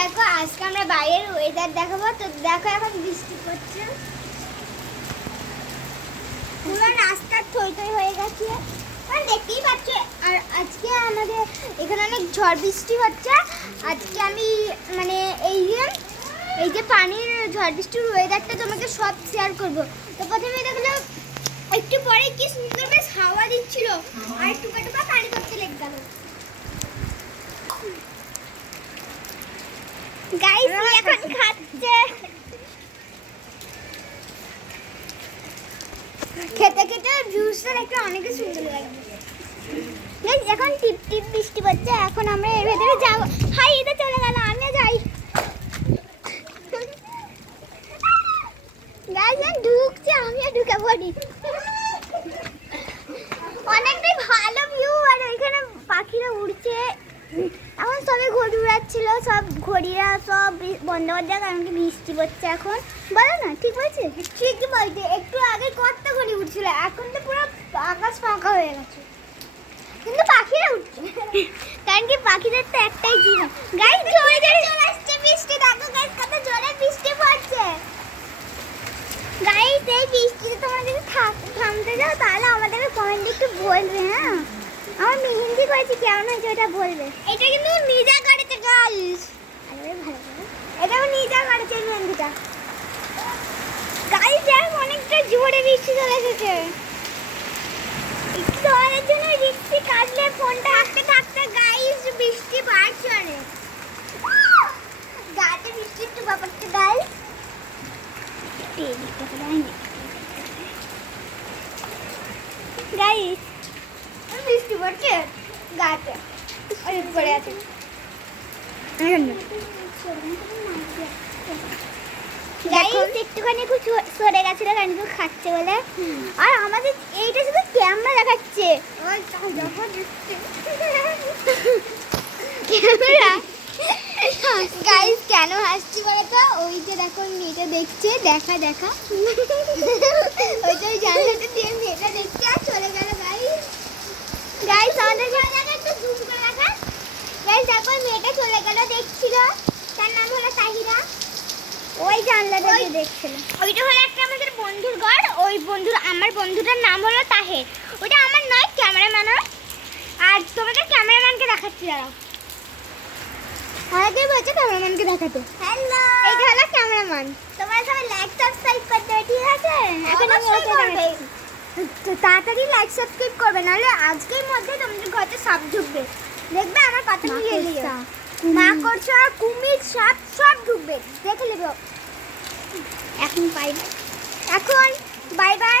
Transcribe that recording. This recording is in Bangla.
দেখো আজকে আমরা বাইরের ওয়েদার দেখাবো। তো দেখো এখন বৃষ্টি পড়ছে, পুরো রাস্তা থই থই হয়ে গেছে, মানে দেখতেই পাচ্ছ। আর আজকে আমাদের এখানে অনেক ঝড় বৃষ্টি হচ্ছে। আজকে আমি মানে এই যে পানির ঝড় বৃষ্টির ওয়েদারটা তোমাকে সব শেয়ার করব। তো প্রথমে দেখলো একটু পরে কি সুন্দর বেশ হাওয়া দিচ্ছিল, আর টুপা টুপা পানি পড়তে লেগে গেল। গাইস এখন খাচ্ছে, খেতে খেতে ভিউজটা দেখতে অনেক সুন্দর লাগবে। গাইস এখন টিপ টিপ বৃষ্টি পড়ছে, এখন আমরা এর ভেতরে যাব। হাই এটা চলে গেল, আমি যাই। গাইস ঢুকছে, আমিও ঢুকে পড়ি। অনেকটাই ভালো ভিউ, আর ওইখানে পাখিরা উড়ছে। এখন সবাই ঘড়ি উড়াচ্ছিল, সব ঘড়িরা সব বন্ধ করে দেয়, কারণ কি বৃষ্টি পড়ছে এখন। বলো না ঠিক বলছে? ঠিকই বলছে। একটু আগে কত ঘড়ি উঠছিল, এখন তো পুরো আকাশ ফাঁকা হয়ে গেছে, কিন্তু পাখিরা উঠছে। কারণ কি পাখিদের তো একটাই জীবন। গাইস জোরে জোরে চলে আসছে বৃষ্টি, দেখো গাইস কত জোরে বৃষ্টি পড়ছে। গাইস এই বৃষ্টিতে তোমরা যদি থামতে যাও তাহলে আমাদেরকে কমেন্টে একটু বলবে। হ্যাঁ, আমার মেহেন্দি করেছি, কেমন হয়েছে ওটা বলবে। এটা কিন্তু নিজা করেছে গাইস, আরে ভালো করে এটাও নিজা করেছে মেহেন্দিটা। গাইস দেখো অনেকটা জোরে বৃষ্টি চলে এসেছে। একটু জলের জন্য বৃষ্টি কাটলে ফোনটা হাতে থাকতে গাইস বৃষ্টি বাড়ছে অনেক। গাছে বৃষ্টি একটু ব্যাপারটা গাইস গাইস বৃষ্টি পড়ছে গাছে অনেক পড়ে আছে। গাইস একটুখানি খুব সরে গেছিল কারণ কি খাচ্ছে বলে। আর আমাদের এইটা শুধু ক্যামেরা দেখাচ্ছে, ক্যামেরা। গাইস কেন হাসছি বলো তো? ওই যে দেখো মেয়েটা দেখছে, দেখা দেখা ওইটা ওই জানলাটা দিয়ে মেয়েটা দেখছে আর চলে গেল। গাইস গাইস আমাদের জায়গাটা একটু জুম করে দেখা। গাইস দেখো মেয়েটা চলে গেল, দেখছিল, তার নাম হলো তাহিরা। ওই জানলাটা দিয়ে দেখছিল। ওইটা হলো একটা আমাদের বন্ধুর ঘর। ওই বন্ধুর, আমার বন্ধুটার নাম হলো তাহের। ওটা আমার নয়, ক্যামেরাম্যানের। আর তোমাদের ক্যামেরাম্যানকে দেখাচ্ছি দাঁড়াও। আমাদের বলছে ক্যামেরাম্যানকে দেখাতে। হ্যালো, এইটা হলো ক্যামেরাম্যান। তোমরা সবাই লাইক সাবস্ক্রাইব করতে হবে, ঠিক আছে? এখন আমি ওকে দেখাচ্ছি। তাড়াতাড়ি লাইক সাবস্ক্রাইব করবে, নাহলে আজকের মধ্যে তোমাদের ঘরে সাপ ঢুকবে। দেখবে আমার কথা নিয়ে এলিয়ে মাকড়সা, কুমির, সাপ সব ঢুকবে, দেখে নেবে। এখন বাই বাই, এখন বাই বাই।